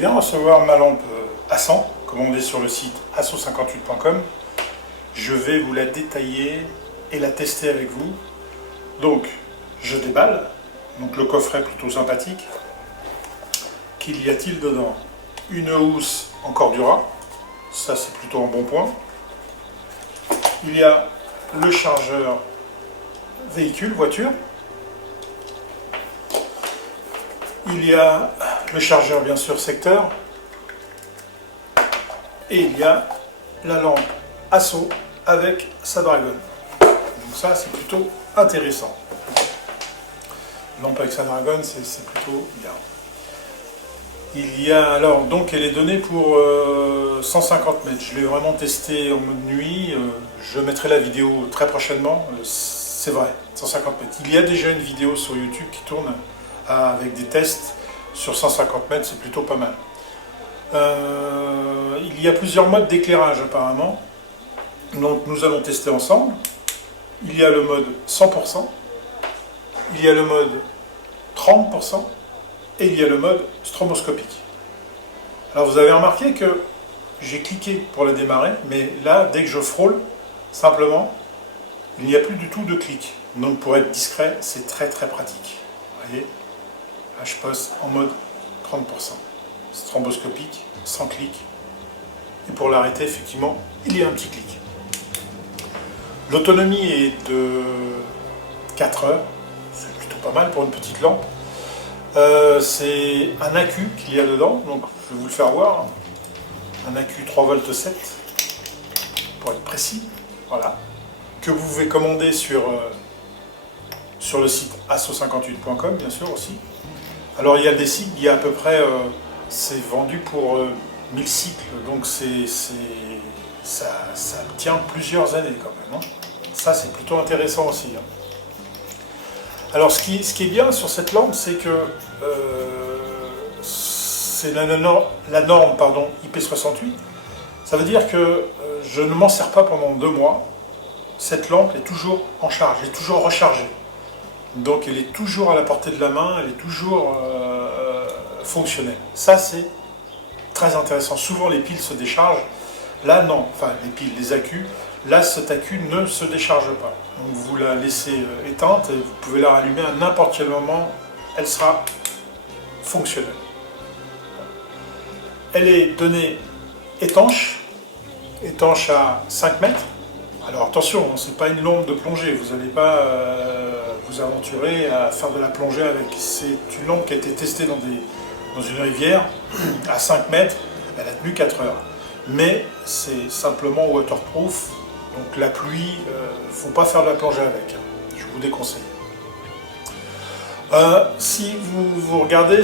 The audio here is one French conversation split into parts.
viens recevoir ma lampe à 100, commandée sur le site asso58.com. Je vais vous la détailler et la tester avec vous. Donc, je déballe. Donc le coffret plutôt sympathique. Qu'il y a-t-il dedans? Une housse en Cordura. Ça, c'est plutôt un bon point. Il y a le chargeur véhicule, voiture. Il y a le chargeur, bien sûr, secteur. Et il y a la lampe Asso avec sa Dragon. Donc ça, c'est plutôt intéressant. Lampe avec sa Dragon, c'est plutôt bien. Il y a alors, donc elle est donnée pour 150 mètres. Je l'ai vraiment testé en mode nuit. Je mettrai la vidéo très prochainement. C'est vrai, 150 mètres. Il y a déjà une vidéo sur YouTube qui tourne avec des tests sur 150 mètres. C'est plutôt pas mal. Il y a plusieurs modes d'éclairage apparemment. Donc nous allons tester ensemble. Il y a le mode 100%. Il y a le mode 30%. Et il y a le mode stroboscopique. Alors vous avez remarqué que j'ai cliqué pour le démarrer, mais là, dès que je frôle, simplement, il n'y a plus du tout de clic. Donc pour être discret, c'est très très pratique. Vous voyez, là je passe en mode 30%. Stroboscopique, sans clic. Et pour l'arrêter, effectivement, il y a un petit clic. L'autonomie est de 4 heures. C'est plutôt pas mal pour une petite lampe. C'est un accu qu'il y a dedans, donc je vais vous le faire voir. Un accu 3,7 V, pour être précis, voilà, que vous pouvez commander sur le site asso58.com, bien sûr aussi. Alors il y a des cycles, il y a à peu près, c'est vendu pour 1000 cycles, donc ça tient plusieurs années quand même. Hein. Ça c'est plutôt intéressant aussi. Hein. Alors ce qui est bien sur cette lampe, c'est que c'est la norme IP68. Ça veut dire que je ne m'en sers pas pendant 2 mois. Cette lampe est toujours en charge, elle est toujours rechargée. Donc elle est toujours à la portée de la main, elle est toujours fonctionnelle. Ça c'est très intéressant. Souvent les piles se déchargent. Là non, enfin les piles, les accus. Là, cet accu ne se décharge pas. Donc vous la laissez éteinte et vous pouvez la rallumer à n'importe quel moment. Elle sera fonctionnelle. Elle est donnée étanche à 5 mètres. Alors attention, ce n'est pas une lampe de plongée. Vous n'allez pas vous aventurer à faire de la plongée avec. C'est une lampe qui a été testée dans une rivière à 5 mètres. Elle a tenu 4 heures. Mais c'est simplement waterproof. Donc la pluie, il ne faut pas faire de la plongée avec, je vous déconseille. Si vous regardez,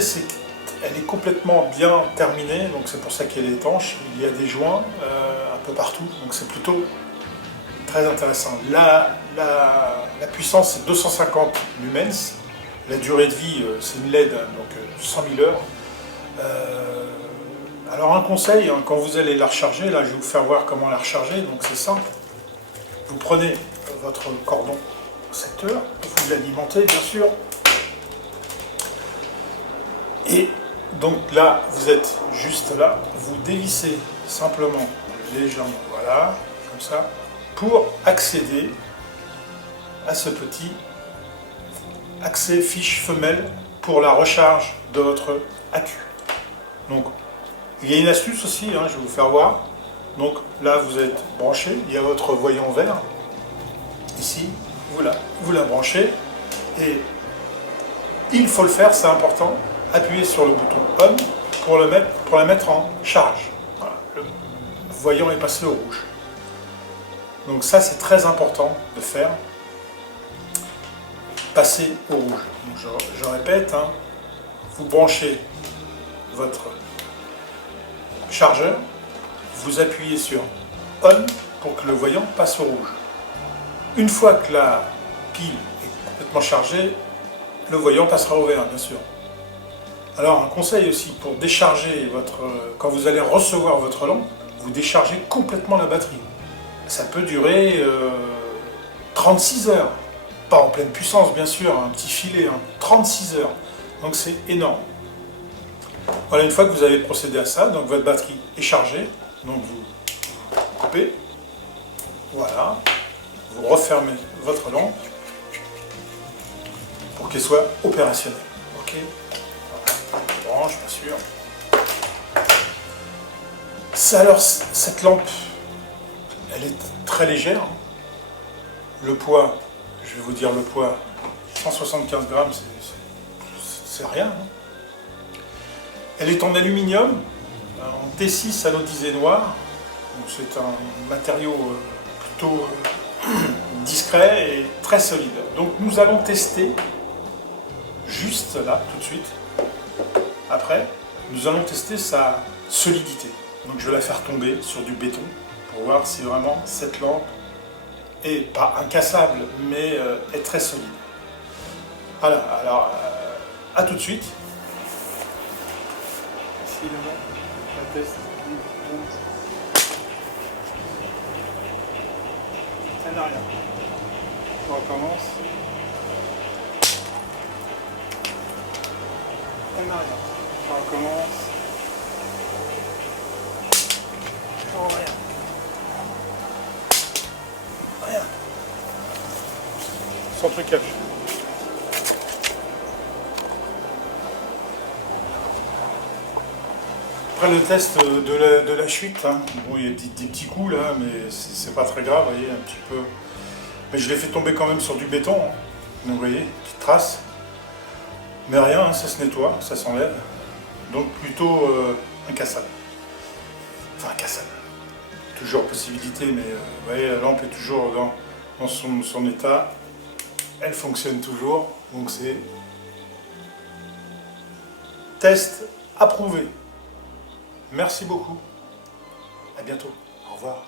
elle est complètement bien terminée, donc c'est pour ça qu'elle est étanche. Il y a des joints un peu partout, donc c'est plutôt très intéressant. La puissance c'est 250 lumens, la durée de vie c'est une LED, donc 100 000 heures. Alors un conseil, hein, quand vous allez la recharger, là je vais vous faire voir comment la recharger, donc c'est simple. Vous prenez votre cordon secteur, vous l'alimentez bien sûr. Et donc là, vous êtes juste là, vous dévissez simplement légèrement, voilà, comme ça, pour accéder à ce petit accès fiche femelle pour la recharge de votre accu. Donc, il y a une astuce aussi, hein, je vais vous faire voir. Donc là, vous êtes branché, il y a votre voyant vert. Ici, vous la branchez. Et il faut le faire, c'est important. Appuyez sur le bouton ON pour la mettre en charge. Voilà, le voyant est passé au rouge. Donc ça, c'est très important de faire. Passer au rouge. Donc, je répète, hein, vous branchez votre chargeur. Vous appuyez sur ON pour que le voyant passe au rouge. Une fois que la pile est complètement chargée, le voyant passera au vert, bien sûr. Alors un conseil aussi, pour décharger quand vous allez recevoir votre lampe, vous déchargez complètement la batterie. Ça peut durer 36 heures. Pas en pleine puissance, bien sûr, un petit filet, hein, 36 heures. Donc c'est énorme. Voilà, une fois que vous avez procédé à ça, donc votre batterie est chargée, donc vous coupez, voilà, vous refermez votre lampe pour qu'elle soit opérationnelle. Ok, voilà, je branche, bien sûr. Ça, alors, cette lampe, elle est très légère. Le poids, je vais vous dire le poids, 175 grammes, c'est rien. Elle est en aluminium, en T6 anodisé noir. C'est un matériau plutôt discret et très solide. Donc nous allons tester juste là, tout de suite. Après, nous allons tester sa solidité. Donc je vais la faire tomber sur du béton pour voir si vraiment cette lampe est pas incassable, mais est très solide. Voilà, alors à tout de suite. Ici, la test. Ça n'a rien. On recommence. Ça n'a rien. On recommence. Oh, rien. Rien. Sans trucage. Après le test de la chute, hein, bon, il y a des petits coups là, mais c'est pas très grave, vous voyez, un petit peu. Mais je l'ai fait tomber quand même sur du béton, hein. Donc vous voyez, petite trace. Mais rien, hein, ça se nettoie, ça s'enlève. Donc plutôt incassable. Enfin incassable. Toujours possibilité, mais vous voyez, la lampe est toujours dans son état. Elle fonctionne toujours, donc c'est test approuvé. Merci beaucoup. À bientôt. Au revoir.